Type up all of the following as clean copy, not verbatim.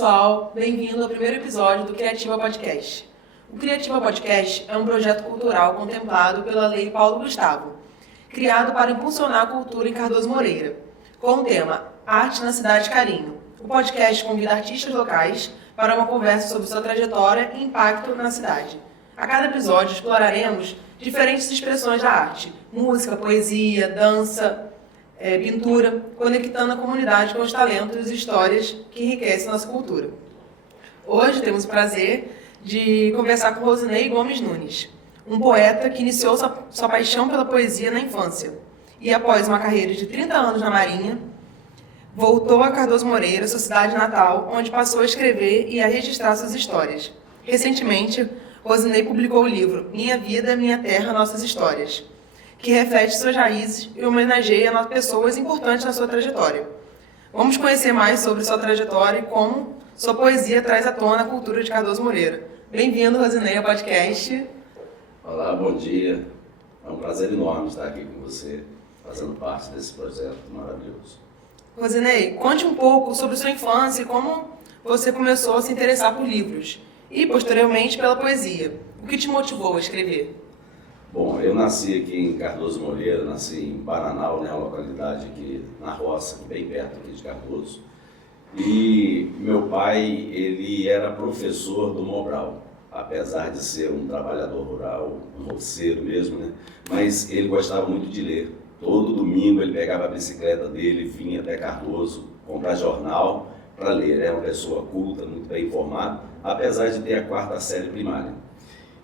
pessoal, bem-vindo ao primeiro episódio do Criativa Podcast. O Criativa Podcast é um projeto cultural contemplado pela Lei Paulo Gustavo, criado para impulsionar a cultura em Cardoso Moreira, com o tema Arte na Cidade Carinho. O podcast convida artistas locais para uma conversa sobre sua trajetória e impacto na cidade. A cada episódio exploraremos diferentes expressões da arte, música, poesia, dança, pintura, conectando a comunidade com os talentos e histórias que enriquecem nossa cultura. Hoje temos o prazer de conversar com Rosinei Gomes Nunes, um poeta que iniciou sua paixão pela poesia na infância e, após uma carreira de 30 anos na Marinha, voltou a Cardoso Moreira, sua cidade natal, onde passou a escrever e a registrar suas histórias. Recentemente, Rosinei publicou o livro Minha Vida, Minha Terra, Nossas Histórias, que reflete suas raízes e homenageia pessoas importantes na sua trajetória. Vamos conhecer mais sobre sua trajetória e como sua poesia traz à tona a cultura de Cardoso Moreira. Bem-vindo, Rosinei, ao podcast. Olá, bom dia. É um prazer enorme estar aqui com você, fazendo parte desse projeto maravilhoso. Rosinei, conte um pouco sobre sua infância e como você começou a se interessar por livros e, posteriormente, pela poesia. O que te motivou a escrever? Bom, eu nasci aqui em Cardoso Moreira, nasci em Bananal, né, uma localidade aqui na roça, bem perto aqui de Cardoso. E meu pai, ele era professor do Mobral, apesar de ser um trabalhador rural, um roceiro mesmo, né? Mas ele gostava muito de ler. Todo domingo ele pegava a bicicleta dele, vinha até Cardoso comprar jornal para ler. Era uma pessoa culta, muito bem informada, apesar de ter a 4ª série primária.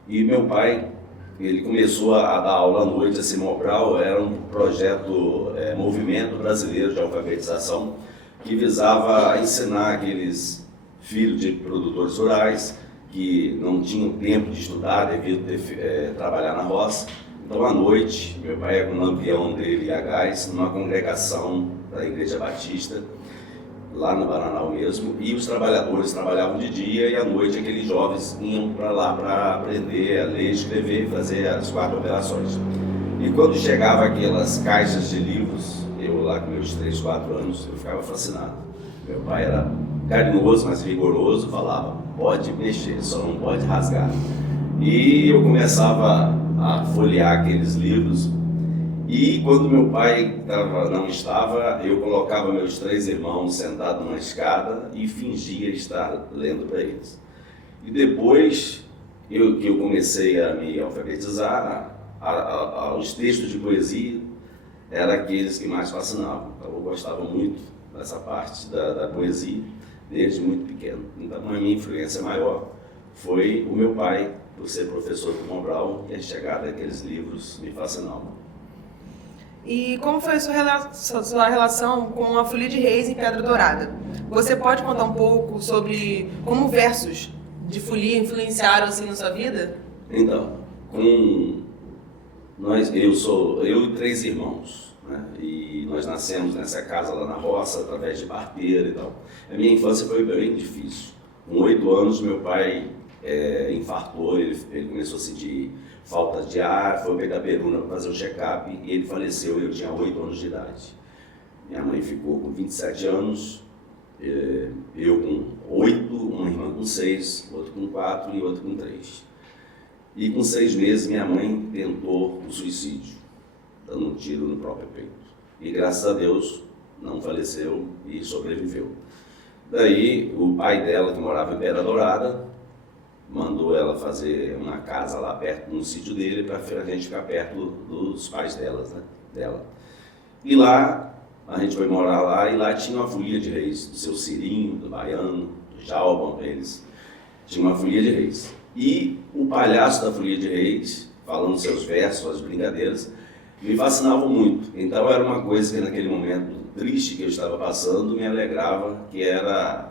E meu pai, ele começou a dar aula à noite. Esse Mobral era um projeto, Movimento Brasileiro de Alfabetização, que visava ensinar aqueles filhos de produtores rurais que não tinham tempo de estudar devido a trabalhar na roça. Então, à noite, meu pai ia com o lampião dele a gás, numa congregação da Igreja Batista, lá no Bananal mesmo, e os trabalhadores trabalhavam de dia e à noite aqueles jovens iam para lá para aprender a ler, escrever e fazer as 4 operações. E quando chegava aquelas caixas de livros, eu lá com meus 3, 4 anos, eu ficava fascinado. Meu pai era carinhoso, mas rigoroso, falava, pode mexer, só não pode rasgar. E eu começava a folhear aqueles livros. E quando meu pai não estava, eu colocava meus 3 irmãos sentados numa escada e fingia estar lendo para eles. E depois que eu comecei a me alfabetizar, os textos de poesia eram aqueles que mais fascinavam. Então eu gostava muito dessa parte da poesia desde muito pequeno. Então a minha influência maior foi o meu pai, por ser professor do Mobral, e a chegada daqueles livros me fascinavam. E como foi a sua relação com a Folia de Reis em Pedra Dourada? Você pode contar um pouco sobre como versos de folia influenciaram assim na sua vida? Então, eu e 3 irmãos, né? E nós nascemos nessa casa lá na roça, através de parteira e tal. A minha infância foi bem difícil. Com 8 anos, meu pai infartou, ele começou a sentir falta de ar, foi pegar peruna para fazer um check-up e ele faleceu. Eu tinha 8 anos de idade. Minha mãe ficou com 27 anos, eu com 8, uma irmã com 6, outro com 4 e outro com 3. E com 6 meses minha mãe tentou o suicídio, dando um tiro no próprio peito. E graças a Deus não faleceu e sobreviveu. Daí o pai dela, que morava em Pedra Dourada, mandou ela fazer uma casa lá perto, no sítio dele, para a gente ficar perto dos pais dela. E lá, a gente foi morar lá, e lá tinha uma folia de reis, do seu Cirinho, do Baiano, do Jalban, eles. Tinha uma folia de reis. E o palhaço da folia de reis, falando seus versos, suas brincadeiras, me fascinavam muito. Então era uma coisa que naquele momento triste que eu estava passando, me alegrava, que era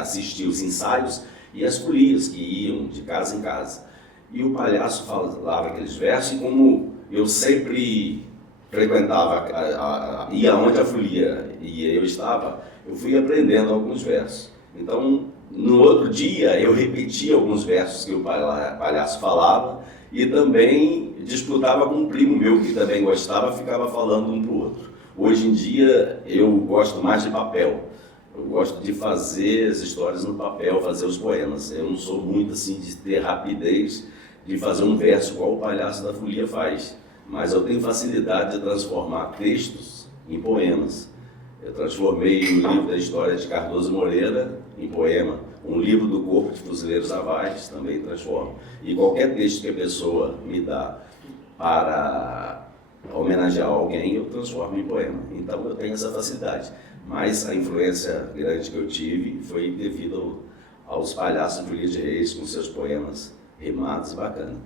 assistir os ensaios e as folias que iam de casa em casa. E o palhaço falava aqueles versos, e como eu sempre frequentava, ia onde a folia e eu estava, eu fui aprendendo alguns versos. Então, no outro dia, eu repetia alguns versos que o palhaço falava e também disputava com um primo meu que também gostava, ficava falando um para o outro. Hoje em dia, eu gosto mais de papel. Eu gosto de fazer as histórias no papel, fazer os poemas. Eu não sou muito assim de ter rapidez de fazer um verso igual o Palhaço da Folia faz, mas eu tenho facilidade de transformar textos em poemas. Eu transformei o livro da história de Cardoso Moreira em poema. Um livro do Corpo de Fuzileiros Navais também transformo. E qualquer texto que a pessoa me dá para homenagear alguém, eu transformo em poema. Então eu tenho essa facilidade. Mas a influência grande que eu tive foi devido aos Palhaços de Folia de Reis, com seus poemas rimados e bacanas.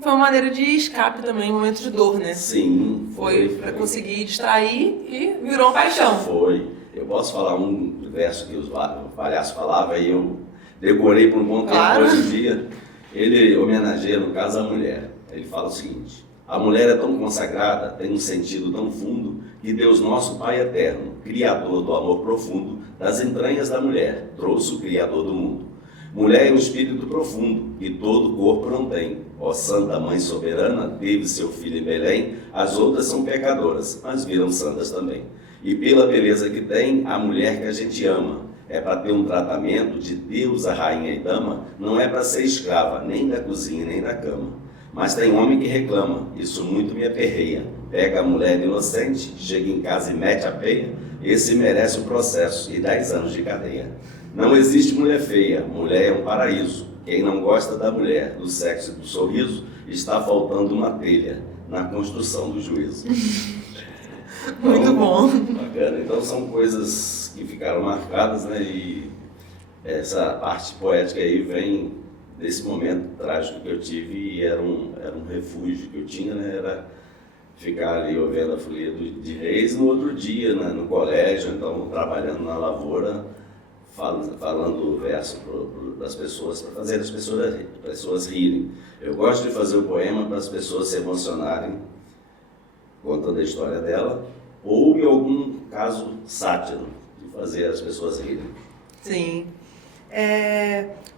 Foi uma maneira de escape também, um momento de dor, né? Sim. Foi para conseguir distrair e virou uma paixão. Foi. Eu posso falar um verso que os palhaços falavam e eu decorei por um bom tempo. Claro. Hoje em dia. Ele homenageia, no caso, a mulher. Ele fala o seguinte: a mulher é tão consagrada, tem um sentido tão fundo, que Deus nosso Pai eterno, Criador do amor profundo, das entranhas da mulher, trouxe o Criador do mundo. Mulher é um espírito profundo, que todo corpo não tem. Ó Santa Mãe Soberana, teve seu filho em Belém, as outras são pecadoras, mas viram santas também. E pela beleza que tem, a mulher que a gente ama, é para ter um tratamento de Deus, a rainha e dama, não é para ser escrava, nem da cozinha, nem da cama. Mas tem homem que reclama, isso muito me aperreia. Pega a mulher inocente, chega em casa e mete a peia, esse merece o processo e 10 anos de cadeia. Não existe mulher feia, mulher é um paraíso. Quem não gosta da mulher, do sexo e do sorriso, está faltando uma telha na construção do juízo. Muito então, bom. Bacana. Então são coisas que ficaram marcadas, né? E essa parte poética aí vem desse momento trágico que eu tive e era um refúgio que eu tinha, né? Era ficar ali ouvindo a Folia de Reis no outro dia, né? No colégio, então trabalhando na lavoura, falando o verso das pessoas, para fazer as pessoas rirem. Eu gosto de fazer o poema para as pessoas se emocionarem, contando a história dela, ou em algum caso sátiro, de fazer as pessoas rirem. Sim.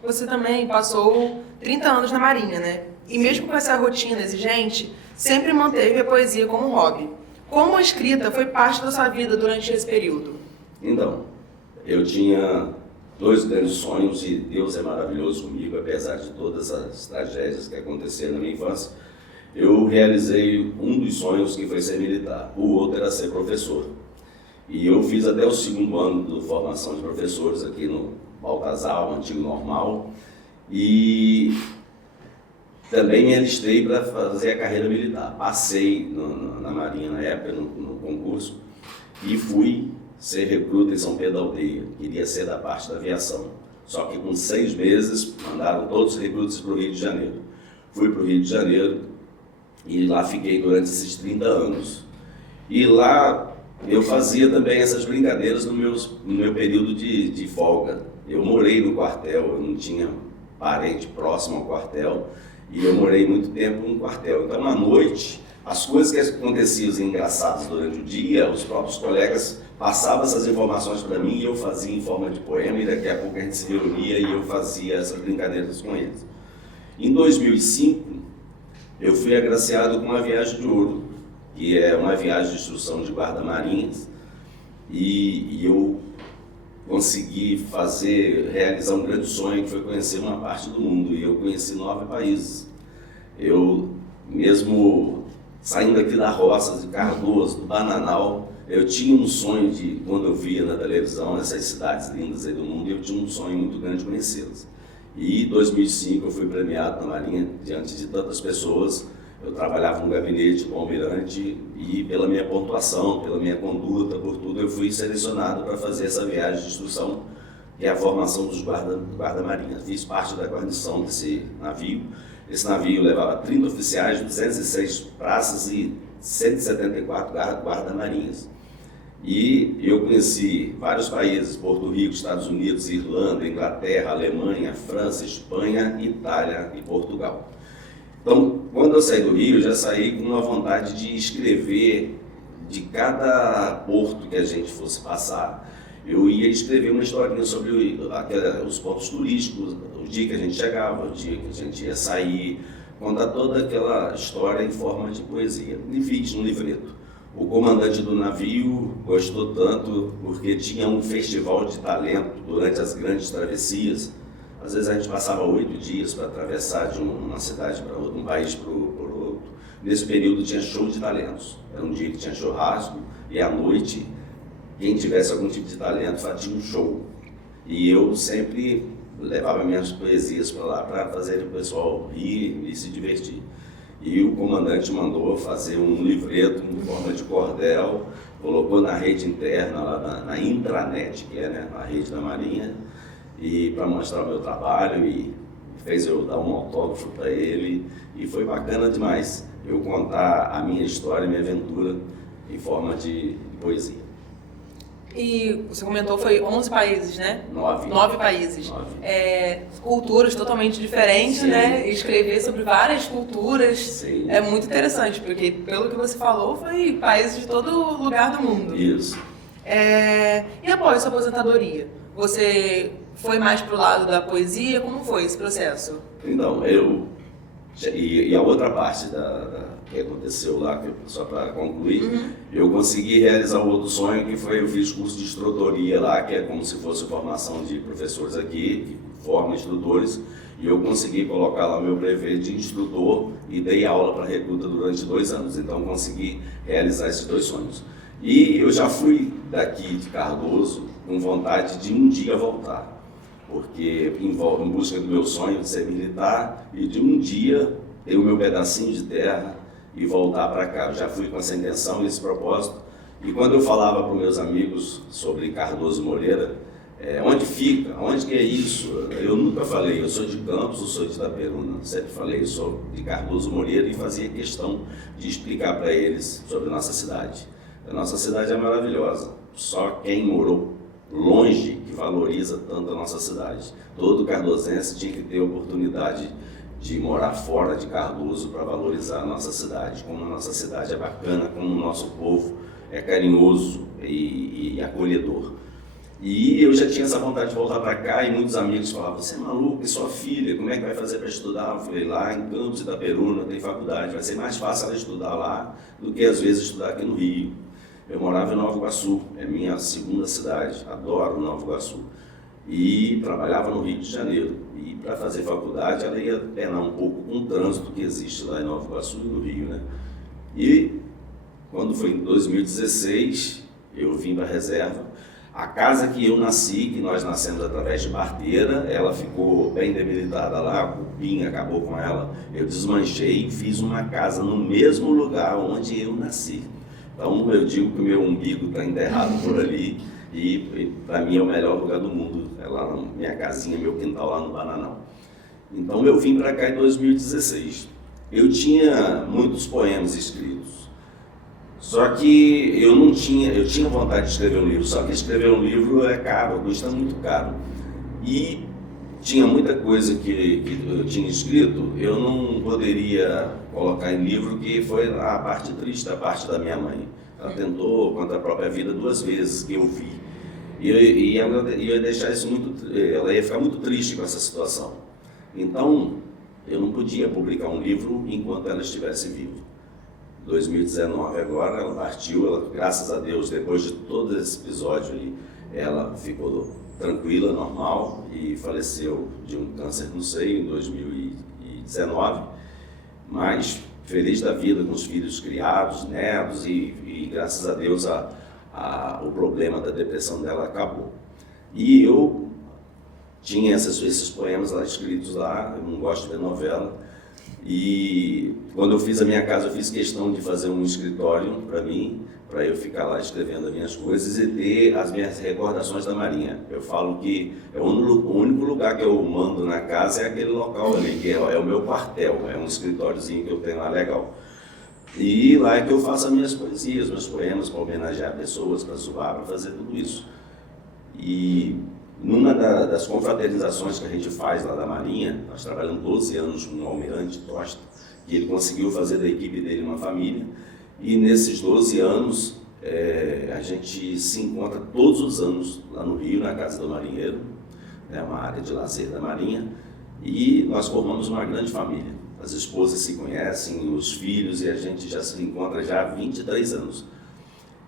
Você também passou 30 anos na Marinha, né? E mesmo com essa rotina exigente, sempre manteve a poesia como um hobby. Como a escrita foi parte da sua vida durante esse período? Então, eu tinha 2 grandes sonhos e Deus é maravilhoso comigo, apesar de todas as tragédias que aconteceram na minha infância. Eu realizei um dos sonhos que foi ser militar, o outro era ser professor. E eu fiz até o 2º ano de formação de professores aqui no Baltazar, o antigo normal, e também me alistei para fazer a carreira militar. Passei na Marinha na época, no concurso, e fui ser recruta em São Pedro da Aldeia, queria ser da parte da aviação. Só que com 6 meses mandaram todos os recrutas para o Rio de Janeiro. Fui para o Rio de Janeiro e lá fiquei durante esses 30 anos. E lá eu fazia também essas brincadeiras no meu período de folga. Eu morei no quartel, eu não tinha parente próximo ao quartel, e eu morei muito tempo no quartel. Então, à noite, as coisas que aconteciam engraçadas durante o dia, os próprios colegas passavam essas informações para mim e eu fazia em forma de poema, e daqui a pouco a gente se reunia e eu fazia essas brincadeiras com eles. Em 2005, eu fui agraciado com uma viagem de ouro, que é uma viagem de instrução de guarda-marinhas, e eu consegui realizar um grande sonho, que foi conhecer uma parte do mundo, e eu conheci 9 países. Eu, mesmo saindo aqui da roça, de Cardoso, do Bananal, eu tinha um sonho de, quando eu via na televisão essas cidades lindas aí do mundo, eu tinha um sonho muito grande de conhecê-las. E em 2005 eu fui premiado na Marinha, diante de tantas pessoas. Eu trabalhava no gabinete do almirante e pela minha pontuação, pela minha conduta, por tudo, eu fui selecionado para fazer essa viagem de instrução, que é a formação dos guarda-marinha. Fiz parte da guarnição desse navio. Esse navio levava 30 oficiais, 206 praças e 174 guarda-marinhas. E eu conheci vários países: Porto Rico, Estados Unidos, Irlanda, Inglaterra, Alemanha, França, Espanha, Itália e Portugal. Então, quando eu saí do Rio, eu já saí com uma vontade de escrever de cada porto que a gente fosse passar. Eu ia escrever uma historinha sobre os pontos turísticos, o dia que a gente chegava, o dia que a gente ia sair, contar toda aquela história em forma de poesia. E fiz um livreto. O comandante do navio gostou tanto porque tinha um festival de talento durante as grandes travessias. Às vezes a gente passava 8 dias para atravessar de uma cidade para outra, um país para o outro. Nesse período tinha show de talentos. Era um dia que tinha churrasco e à noite, quem tivesse algum tipo de talento fazia um show. E eu sempre levava minhas poesias para lá para fazer o pessoal rir e se divertir. E o comandante mandou fazer um livreto em forma de cordel, colocou na rede interna, lá na intranet, que é, né, a rede da Marinha, e para mostrar o meu trabalho, e fez eu dar um autógrafo para ele, e foi bacana demais eu contar a minha história, a minha aventura em forma de poesia. E você comentou, foi 11 países, né? 9. 9 países. 9. Culturas totalmente diferentes, Sim. né? Escrever sobre várias culturas. Sim. É muito interessante, porque pelo que você falou, foi países de todo lugar do mundo. Isso. E após sua aposentadoria, você foi mais pro lado da poesia? Como foi esse processo? Então, e a outra parte que aconteceu lá, só para concluir, eu consegui realizar um outro sonho, que foi, eu fiz curso de instrutoria lá, que é como se fosse formação de professores aqui, que formam instrutores, e eu consegui colocar lá meu brevet de instrutor e dei aula para recruta durante 2 anos, então consegui realizar esses 2 sonhos. E eu já fui daqui de Cardoso com vontade de um dia voltar, porque em busca do meu sonho de ser militar e de um dia ter o meu pedacinho de terra e voltar para cá. Eu já fui com essa intenção e esse propósito. E quando eu falava para os meus amigos sobre Cardoso Moreira, onde fica, onde que é isso? Eu nunca falei, eu sou de Campos, eu sou de Itaperuna. Sempre falei, eu sou de Cardoso Moreira, e fazia questão de explicar para eles sobre a nossa cidade. A nossa cidade é maravilhosa, só quem morou longe que valoriza tanto a nossa cidade. Todo cardosense tinha que ter a oportunidade de morar fora de Cardoso para valorizar a nossa cidade, como a nossa cidade é bacana, como o nosso povo é carinhoso e acolhedor. E eu já tinha essa vontade de voltar para cá, e muitos amigos falavam: você é maluco, e sua filha, como é que vai fazer para estudar? Eu falei: lá em Campos, Itaperuna, tem faculdade, vai ser mais fácil ela estudar lá do que às vezes estudar aqui no Rio. Eu morava em Nova Iguaçu, é minha segunda cidade, adoro Nova Iguaçu. E trabalhava no Rio de Janeiro. E para fazer faculdade, ela ia penar um pouco com o trânsito que existe lá em Nova Iguaçu e no Rio, né? E quando foi em 2016, eu vim para a reserva. A casa que eu nasci, que nós nascemos através de parteira, ela ficou bem debilitada lá, a cupim acabou com ela. Eu desmanchei e fiz uma casa no mesmo lugar onde eu nasci. Então eu digo que o meu umbigo está enterrado por ali, e para mim é o melhor lugar do mundo, é lá na minha casinha, meu quintal lá no Bananal. Então eu vim para cá em 2016. Eu tinha muitos poemas escritos, só que eu tinha vontade de escrever um livro, só que escrever um livro é caro, custa muito caro. E tinha muita coisa que eu tinha escrito, eu não poderia colocar em livro, que foi a parte triste, a parte da minha mãe. Ela tentou contra a própria vida 2 vezes, que eu vi. E ela ia deixar isso ela ia ficar muito triste com essa situação. Então, eu não podia publicar um livro enquanto ela estivesse viva. 2019 agora, ela partiu, graças a Deus, depois de todo esse episódio ali, ela ficou tranquila, normal, e faleceu de um câncer no seio em 2019, mas feliz da vida, com os filhos criados, netos, e graças a Deus o problema da depressão dela acabou. E eu tinha esses poemas lá escritos lá, eu não gosto de ver novela, e quando eu fiz a minha casa, eu fiz questão de fazer um escritório para mim, para eu ficar lá escrevendo as minhas coisas e ter as minhas recordações da Marinha. Eu falo que o único lugar que eu mando na casa é aquele local ali, que é o meu quartel, é um escritóriozinho que eu tenho lá legal. E lá é que eu faço as minhas poesias, meus poemas, para homenagear pessoas, para zoar, para fazer tudo isso. E numa das confraternizações que a gente faz lá da Marinha, nós trabalhamos 12 anos com o Almirante Tosta, e ele conseguiu fazer da equipe dele uma família. E nesses 12 anos, a gente se encontra todos os anos lá no Rio, na Casa do Marinheiro, é uma área de lazer da Marinha, e nós formamos uma grande família. As esposas se conhecem, os filhos, e a gente já se encontra já há 23 anos.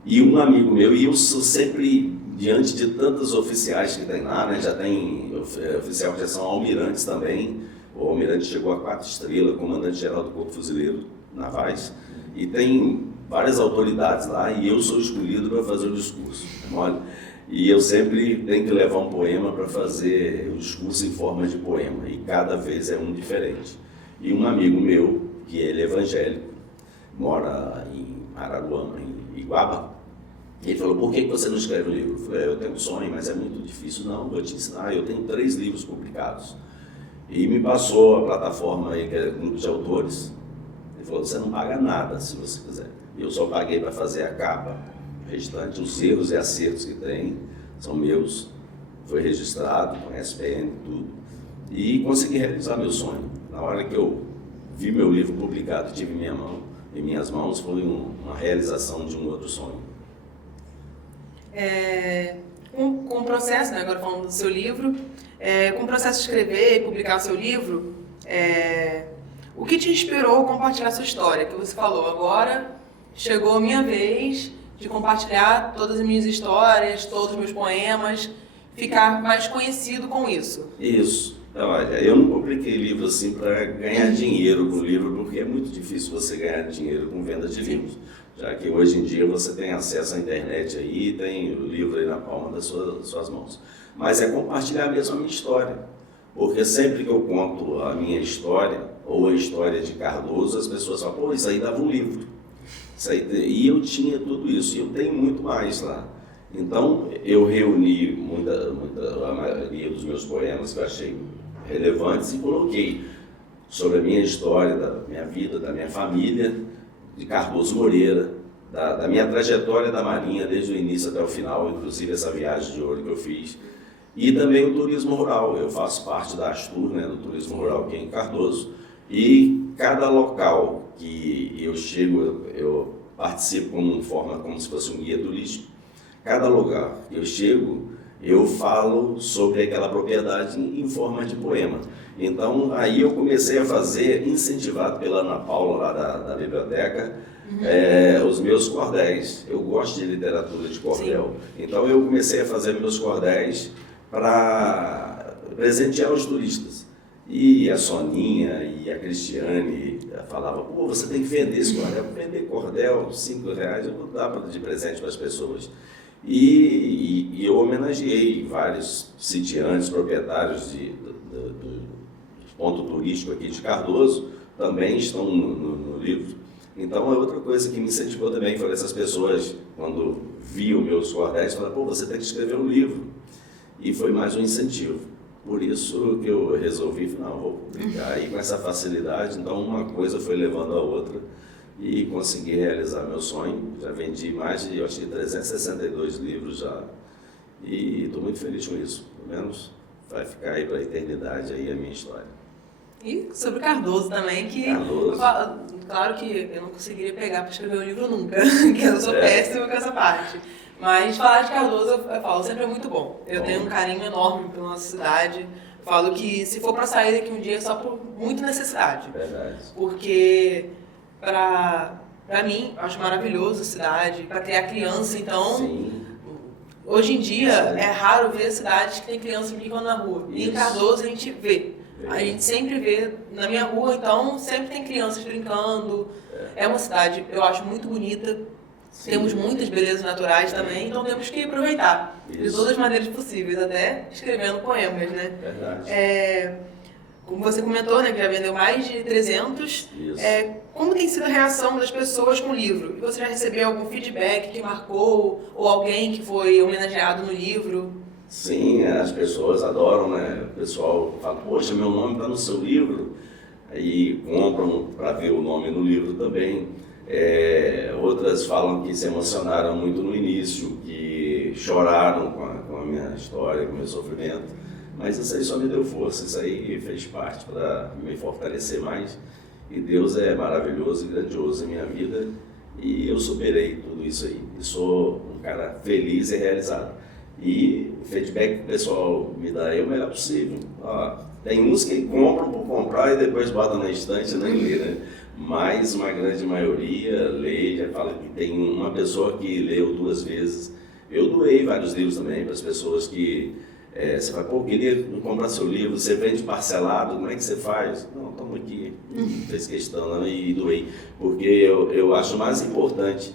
E um amigo meu, e eu sou sempre, diante de tantos oficiais que tem lá, né, já tem oficial que já são almirantes também, o almirante chegou a 4 estrelas, comandante-geral do Corpo Fuzileiro Navais, e tem várias autoridades lá, e eu sou escolhido para fazer o discurso, olha. E eu sempre tenho que levar um poema para fazer o discurso em forma de poema, e cada vez é um diferente. E um amigo meu, que ele é evangélico, mora em Araruama, em Iguaba, ele falou, por que você não escreve um livro? Eu falei, eu tenho um sonho, mas é muito difícil. Não, vou te ensinar, eu tenho 3 livros publicados. E me passou a plataforma aí, que é Grupo de Autores. Ele falou, você não paga nada se você quiser. Eu só paguei para fazer a capa. O restante, os erros e acertos que tem, são meus. Foi registrado com SPN e tudo. E consegui realizar meu sonho. Na hora que eu vi meu livro publicado, tive em minhas mãos, foi uma realização de um outro sonho. Com o processo, né, agora falando do seu livro, com o processo de escrever e publicar o seu livro, o que te inspirou a compartilhar a sua história? Que você falou, agora chegou a minha vez de compartilhar todas as minhas histórias, todos os meus poemas, ficar mais conhecido com isso. Isso. Olha, eu não publiquei livro assim para ganhar dinheiro com o livro, porque é muito difícil você ganhar dinheiro com venda de livros, já que hoje em dia você tem acesso à internet aí, tem o livro aí na palma das suas mãos. Mas é compartilhar mesmo a minha história, porque sempre que eu conto a minha história, ou a história de Cardoso, as pessoas falam, pô, isso aí dava um livro. Isso aí, e eu tinha tudo isso, e eu tenho muito mais lá. Então, eu reuni a maioria dos meus poemas que eu achei relevantes e coloquei sobre a minha história, da minha vida, da minha família, de Cardoso Moreira, da minha trajetória da Marinha desde o início até o final, inclusive essa viagem de ouro que eu fiz, e também o turismo rural. Eu faço parte da Astur, né, do turismo rural aqui em Cardoso, e cada local que eu chego, eu participo como se fosse um guia turístico. Cada lugar que eu chego, eu falo sobre aquela propriedade em forma de poema. Então, aí eu comecei a fazer, incentivado pela Ana Paula, lá da biblioteca, os meus cordéis. Eu gosto de literatura de cordel. Sim. Então, eu comecei a fazer meus cordéis para presentear os turistas. E a Soninha e a Cristiane falavam, pô, você tem que vender esse cordel. Vender cordel, R$5, eu vou dar de presente para as pessoas. E eu homenageei vários sitiantes, proprietários do ponto turístico aqui de Cardoso, também estão no livro. Então, é outra coisa que me incentivou também, foi essas pessoas, quando viam meus cordéis, falaram, pô, você tem que escrever um livro. E foi mais um incentivo. Por isso que eu resolvi, não, vou publicar aí com essa facilidade. Então, uma coisa foi levando a outra e consegui realizar meu sonho. Já vendi mais de, eu acho que 362 livros já. E estou muito feliz com isso. Pelo menos vai ficar aí para a eternidade aí a minha história. E sobre Cardoso também, que Cardoso. Claro que eu não conseguiria pegar para escrever um livro nunca, que eu sou péssima com essa parte. Mas falar de Cardoso, eu falo, sempre é muito bom. Eu tenho um carinho enorme pela nossa cidade. Falo que se for para sair daqui um dia é só por muita necessidade. Verdade. Porque para mim, eu acho maravilhoso a cidade, para criar criança, então... Sim. Hoje em dia é raro ver cidades que tem crianças brincando na rua. E em Cardoso a gente vê. A gente sempre vê na minha rua, então sempre tem crianças brincando. É uma cidade, eu acho, muito bonita. Sim. Temos muitas belezas naturais também, então temos que aproveitar de todas as maneiras possíveis, até escrevendo poemas, né? Verdade. Como você comentou, né, que já vendeu mais de 300. Como tem sido a reação das pessoas com o livro? E você já recebeu algum feedback que marcou, ou alguém que foi homenageado no livro? Sim, as pessoas adoram, né? O pessoal fala, poxa, meu nome está no seu livro. Aí compram para ver o nome no livro também. Outras falam que se emocionaram muito no início, que choraram com a minha história, com o meu sofrimento. Mas isso aí só me deu força, isso aí fez parte para me fortalecer mais. E Deus é maravilhoso e grandioso em minha vida. E eu superei tudo isso aí. E sou um cara feliz e realizado. E o feedback que o pessoal me dá é o melhor possível. Tem uns que compram por comprar e depois botam na estante e nem lê, né? mas uma grande maioria lê, já fala que tem uma pessoa que leu 2 vezes. Eu doei vários livros também para as pessoas que você fala, pô, queria comprar seu livro, você vende parcelado, como é que você faz? Não, toma aqui, fez questão, né, e doei, porque eu acho mais importante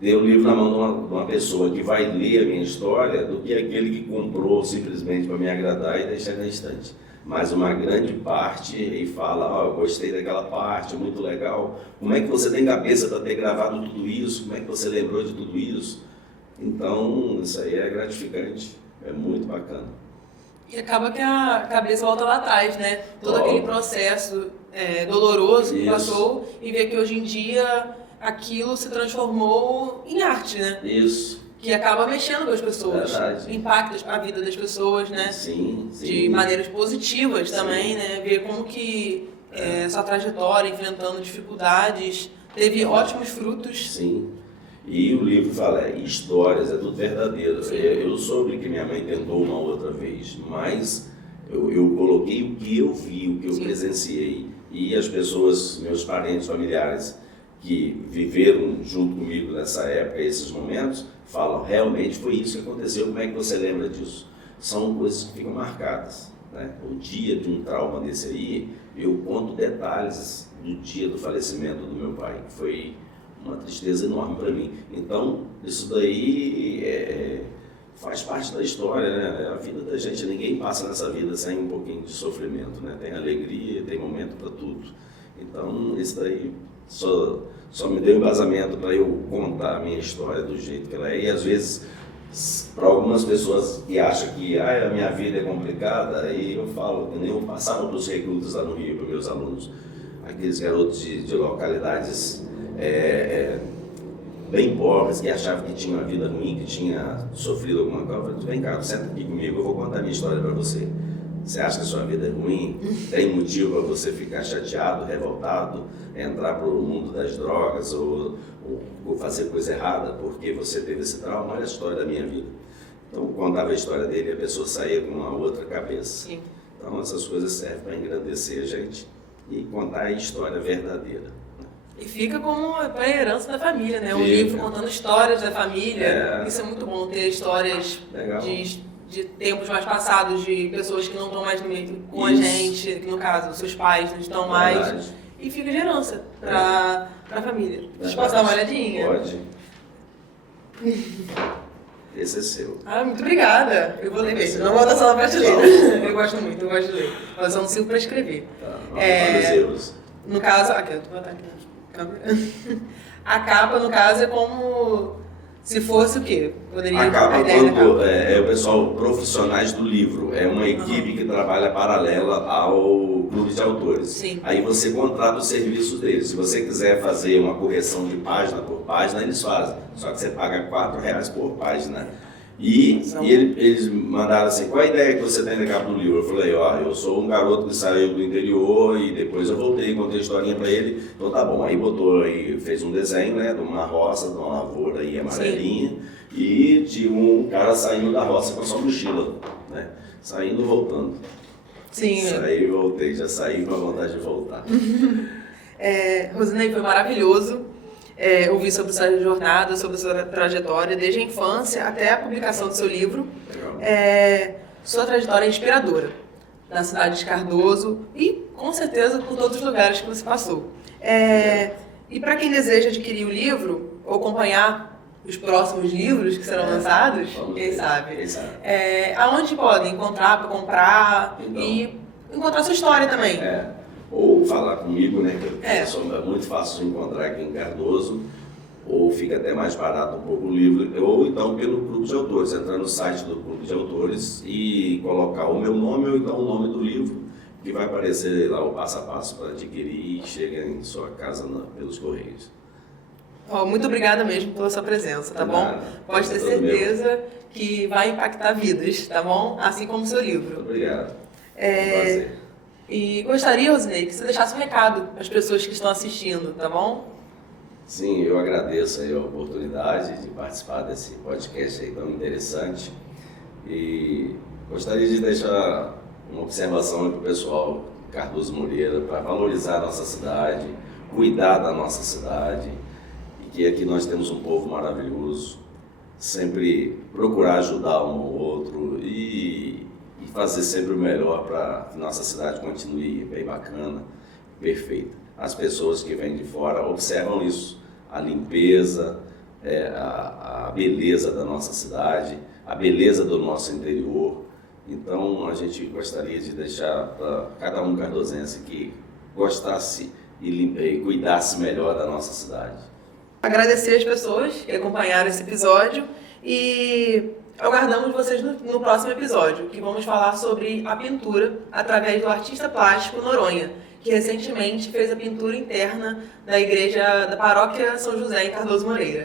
ter o livro na mão de uma pessoa que vai ler a minha história do que aquele que comprou simplesmente para me agradar e deixar na estante. Mas uma grande parte e fala, eu gostei daquela parte, muito legal. Como é que você tem cabeça para ter gravado tudo isso? Como é que você lembrou de tudo isso? Então, isso aí é gratificante, é muito bacana. E acaba que a cabeça volta lá atrás, né? Todo aquele processo doloroso que passou e ver que hoje em dia aquilo se transformou em arte, né? Isso. Que acaba mexendo com as pessoas, impacta a vida das pessoas, né? Sim. De maneiras positivas também, né? Ver como que sua trajetória, enfrentando dificuldades, teve ótimos frutos. Sim. E o livro fala, histórias, é tudo verdadeiro. Eu soube que minha mãe tentou uma outra vez, mas eu coloquei o que eu vi, o que eu presenciei. E as pessoas, meus parentes, familiares, que viveram junto comigo nessa época, esses momentos, falam, realmente foi isso que aconteceu, como é que você lembra disso? São coisas que ficam marcadas, né? O dia de um trauma desse aí, eu conto detalhes do dia do falecimento do meu pai, que foi uma tristeza enorme para mim. Então, isso daí faz parte da história, né? A vida da gente, ninguém passa nessa vida sem um pouquinho de sofrimento, né? Tem alegria, tem momento para tudo. Então, isso daí só me deu embasamento para eu contar a minha história do jeito que ela é. E às vezes, para algumas pessoas que acham que a minha vida é complicada, aí eu falo, que nem eu passava para os recrutas lá no Rio, para meus alunos, aqueles garotos de localidades bem pobres, que achavam que tinha uma vida ruim, que tinha sofrido alguma coisa. Eu falei, vem cá, senta aqui comigo, eu vou contar a minha história para você. Você acha que a sua vida é ruim? Tem motivo para você ficar chateado, revoltado, entrar para o mundo das drogas ou fazer coisa errada porque você teve esse trauma? Olha a história da minha vida. Então, eu contava a história dele e a pessoa saía com uma outra cabeça. Sim. Então, essas coisas servem para engrandecer a gente e contar a história verdadeira. E fica como para a herança da família, né? Um livro contando histórias da família. Isso é muito bom, ter histórias de tempos mais passados, de pessoas que não estão mais no meio com a gente, que no caso, seus pais não estão mais. E fica de herança para a família. Deixa eu passar uma olhadinha? Pode. Esse é seu. Muito obrigada. Eu vou ler mesmo. Não vou botar só na prateleira. Eu gosto muito, eu gosto de ler. Mas eu não sirvo para escrever. No caso, aqui, eu vou botar aqui na câmera. A capa, no caso, é como se fosse o quê? A capa é o pessoal profissionais do livro. É uma equipe que trabalha paralela ao clube de autores. Sim. Aí você contrata os serviços deles. Se você quiser fazer uma correção de página por página, eles fazem. Só que você paga R$4 por página. E eles mandaram assim, qual a ideia que você tem da capa do livro? Eu falei, eu sou um garoto que saiu do interior e depois eu voltei e contei a historinha para ele. Então tá bom, aí fez um desenho, né, de uma roça, de uma lavoura aí amarelinha. Sim. E de um cara saindo da roça com a sua mochila, né, saindo e voltando. Sim. Saí e voltei, já saí com a vontade de voltar. Rosinei, foi maravilhoso. Ouvir sobre sua jornada, sobre sua trajetória, desde a infância até a publicação do seu livro. Sua trajetória é inspiradora, na cidade de Cardoso e, com certeza, por todos os lugares que você passou. E para quem deseja adquirir o livro ou acompanhar os próximos livros que serão lançados, quem sabe, aonde podem encontrar para comprar e encontrar sua história também? Ou falar comigo, né, que é muito fácil de encontrar aqui em Cardoso, ou fica até mais barato um pouco o livro, ou então pelo Clube de Autores, entrar no site do Clube de Autores e colocar o meu nome ou então o nome do livro, que vai aparecer lá o passo a passo para adquirir e chega em sua casa pelos correios. Muito obrigada mesmo pela sua presença, tá bom? Pode ter certeza que vai impactar vidas, tá bom? Assim como o seu livro. Muito obrigado. É um prazer. E gostaria, Rosinei, que você deixasse um recado para as pessoas que estão assistindo, tá bom? Sim, eu agradeço aí a oportunidade de participar desse podcast aí tão interessante. E gostaria de deixar uma observação para o pessoal de Cardoso Moreira, para valorizar a nossa cidade, cuidar da nossa cidade, e que aqui nós temos um povo maravilhoso, sempre procurar ajudar um ao outro e fazer sempre o melhor para que nossa cidade continue bem bacana, perfeita. As pessoas que vêm de fora observam isso, a limpeza, a beleza da nossa cidade, a beleza do nosso interior. Então a gente gostaria de deixar para cada um cardozense que gostasse e cuidasse melhor da nossa cidade. Agradecer as pessoas que acompanharam esse episódio e aguardamos vocês no próximo episódio, que vamos falar sobre a pintura através do artista plástico Noronha, que recentemente fez a pintura interna da igreja da paróquia São José em Cardoso Moreira.